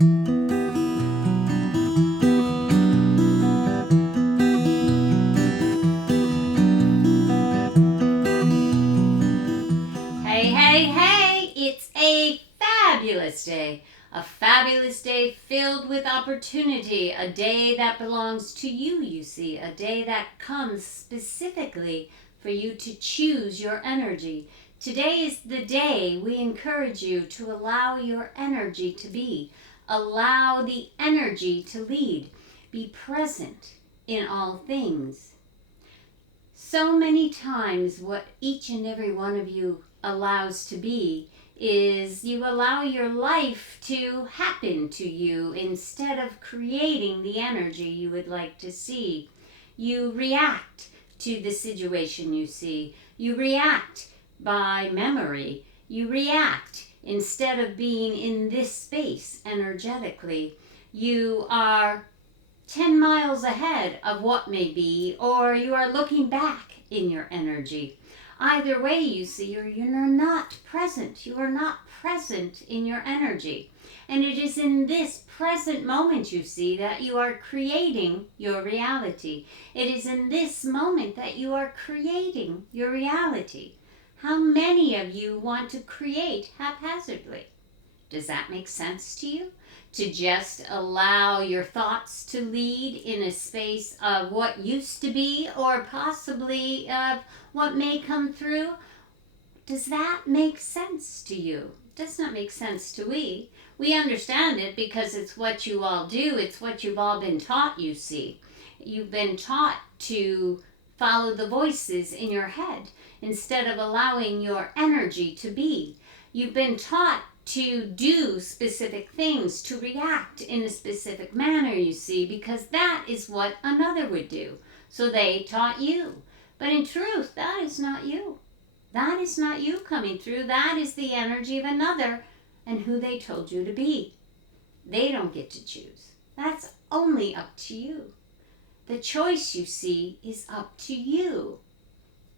Hey, hey, hey! It's a fabulous day. A fabulous day filled with opportunity. A day that belongs to you, you see. A day that comes specifically for you to choose your energy. Today is the day we encourage you to allow your energy to be. Allow the energy to lead. Be present in all things. So many times what each and every one of you allows to be is you allow your life to happen to you instead of creating the energy you would like to see. You react to the situation you see. You react by memory. You react instead of being in this space energetically. You are 10 miles ahead of what may be, or you are looking back in your energy. Either way, you see, or you're not present. You are not present in your energy. And it is in this present moment, you see, that you are creating your reality. It is in this moment that you are creating your reality. How many of you want to create haphazardly? Does that make sense to you? To just allow your thoughts to lead in a space of what used to be or possibly of what may come through? Does that make sense to you? It does not make sense to we. We understand it because it's what you all do. It's what you've all been taught, you see. You've been taught to follow the voices in your head instead of allowing your energy to be. You've been taught to do specific things, to react in a specific manner, you see, because that is what another would do. So they taught you. But in truth, that is not you. That is not you coming through. That is the energy of another and who they told you to be. They don't get to choose. That's only up to you. The choice, you see, is up to you.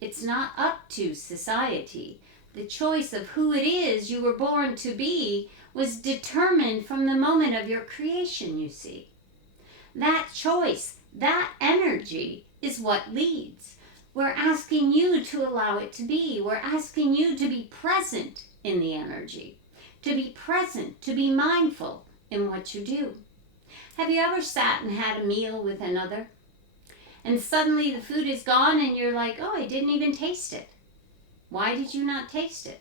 It's not up to society. The choice of who it is you were born to be was determined from the moment of your creation, you see. That choice, that energy is what leads. We're asking you to allow it to be. We're asking you to be present in the energy, to be present, to be mindful in what you do. Have you ever sat and had a meal with another? And suddenly the food is gone and you're like, oh, I didn't even taste it. Why did you not taste it?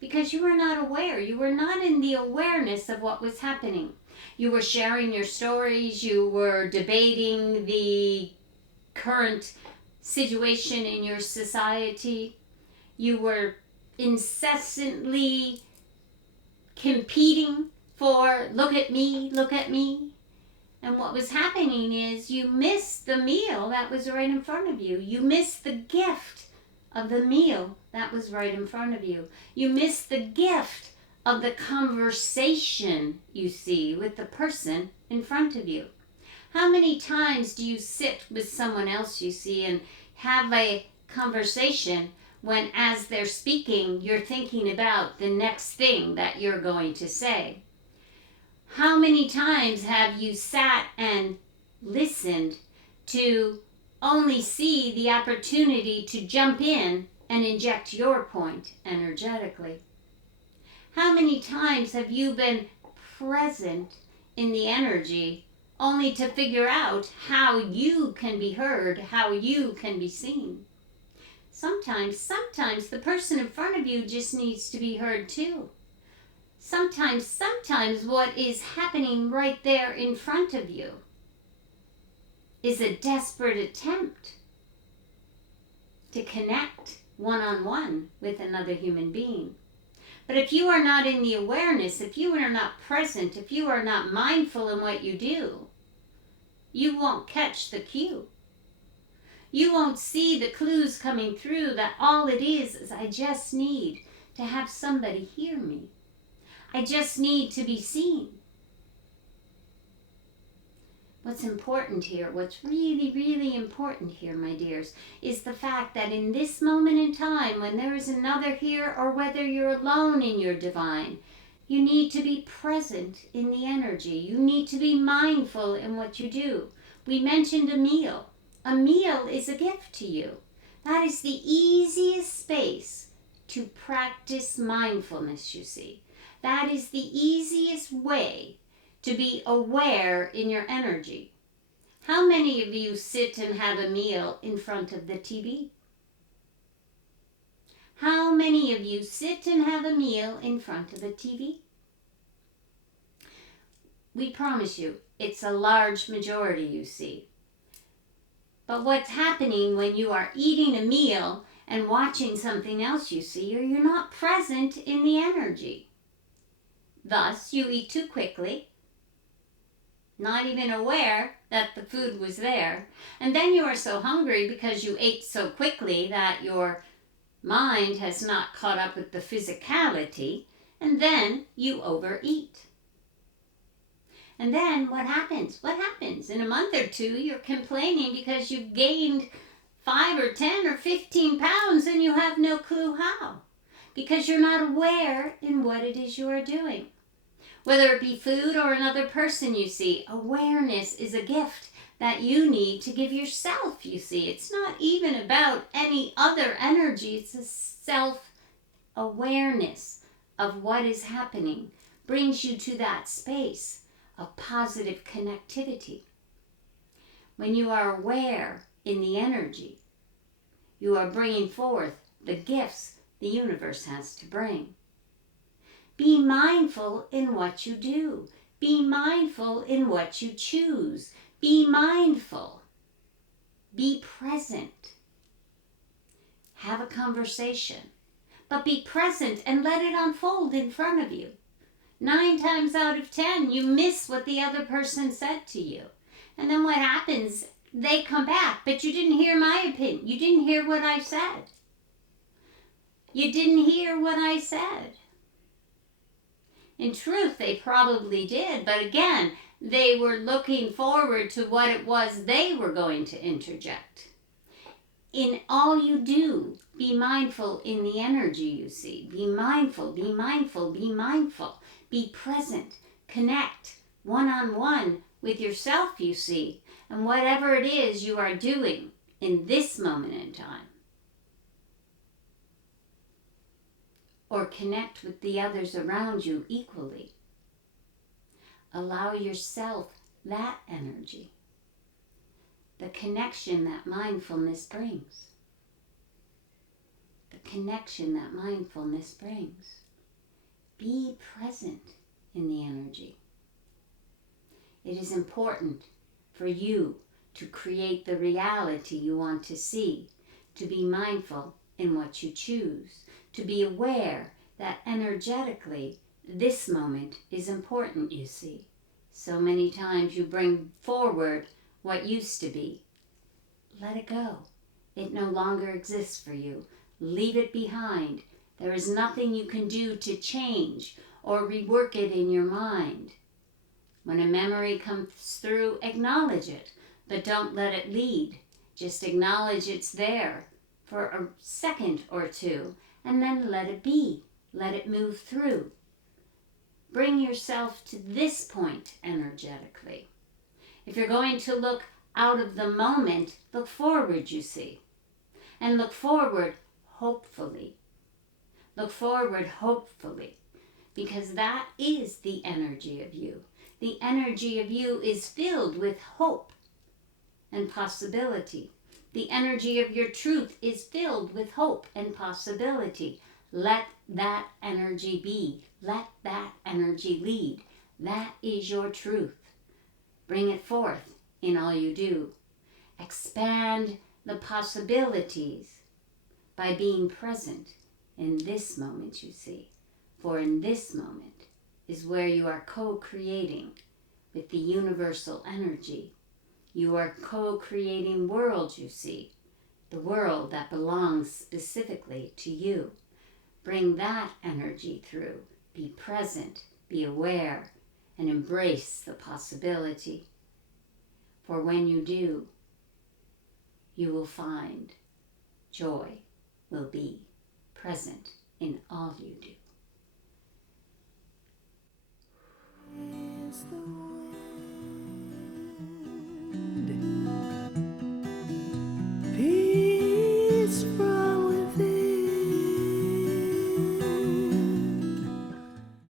Because you were not aware. You were not in the awareness of what was happening. You were sharing your stories. You were debating the current situation in your society. You were incessantly competing for look at me, look at me. And what was happening is you missed the meal that was right in front of you. You missed the gift of the meal that was right in front of you. You missed the gift of the conversation, you see, with the person in front of you. How many times do you sit with someone else, you see, and have a conversation when as they're speaking, you're thinking about the next thing that you're going to say? How many times have you sat and listened to only see the opportunity to jump in and inject your point energetically? How many times have you been present in the energy only to figure out how you can be heard, how you can be seen? Sometimes the person in front of you just needs to be heard too. Sometimes what is happening right there in front of you is a desperate attempt to connect one-on-one with another human being. But if you are not in the awareness, if you are not present, if you are not mindful in what you do, you won't catch the cue. You won't see the clues coming through that all it is I just need to have somebody hear me. I just need to be seen. What's important here, what's really, really important here, my dears, is the fact that in this moment in time, when there is another here, or whether you're alone in your divine, You need to be present in the energy. You need to be mindful in what you do. We mentioned a meal. A meal is a gift to you. That is the easiest space to practice mindfulness, you see. That is the easiest way to be aware in your energy. How many of you sit and have a meal in front of the TV? How many of you sit and have a meal in front of the TV? We promise you, it's a large majority, you see. But what's happening when you are eating a meal and watching something else, you see, or you're not present in the energy. Thus, you eat too quickly, not even aware that the food was there. And then you are so hungry because you ate so quickly that your mind has not caught up with the physicality, and then you overeat. And then what happens? What happens? In a month or two, you're complaining because you've gained 5 or 10 or 15 pounds and you have no clue how. Because you're not aware in what it is you are doing. Whether it be food or another person, you see, awareness is a gift that you need to give yourself, you see. It's not even about any other energy. It's a self-awareness of what is happening. Brings you to that space of positive connectivity. When you are aware in the energy, you are bringing forth the gifts the universe has to bring. Be mindful in what you do. Be mindful in what you choose. Be mindful. Be present. Have a conversation. But be present and let it unfold in front of you. 9 times out of 10, you miss what the other person said to you. And then what happens? They come back, but you didn't hear my opinion. You didn't hear what I said. You didn't hear what I said. In truth, they probably did, but again, they were looking forward to what it was they were going to interject. In all you do, be mindful in the energy you see. Be mindful, be mindful, be mindful. Be present, connect one-on-one with yourself, you see, and whatever it is you are doing in this moment in time. Or connect with the others around you equally. Allow yourself that energy, the connection that mindfulness brings. The connection that mindfulness brings. Be present in the energy. It is important for you to create the reality you want to see, to be mindful in what you choose, to be aware that energetically this moment is important, you see. So many times you bring forward what used to be. Let it go. It no longer exists for you. Leave it behind. There is nothing you can do to change or rework it in your mind. When a memory comes through, acknowledge it, but don't let it lead. Just acknowledge it's there for a second or two, and then let it be. Let it move through. Bring yourself to this point energetically. If you're going to look out of the moment, look forward, you see. And look forward hopefully. Look forward hopefully, because that is the energy of you. The energy of you is filled with hope and possibility. The energy of your truth is filled with hope and possibility. Let that energy be. Let that energy lead. That is your truth. Bring it forth in all you do. Expand the possibilities by being present in this moment, you see. For in this moment is where you are co-creating with the universal energy. You are co-creating worlds, you see. The world that belongs specifically to you. Bring that energy through. Be present, be aware, and embrace the possibility. For when you do, you will find joy will be present in all you do. is the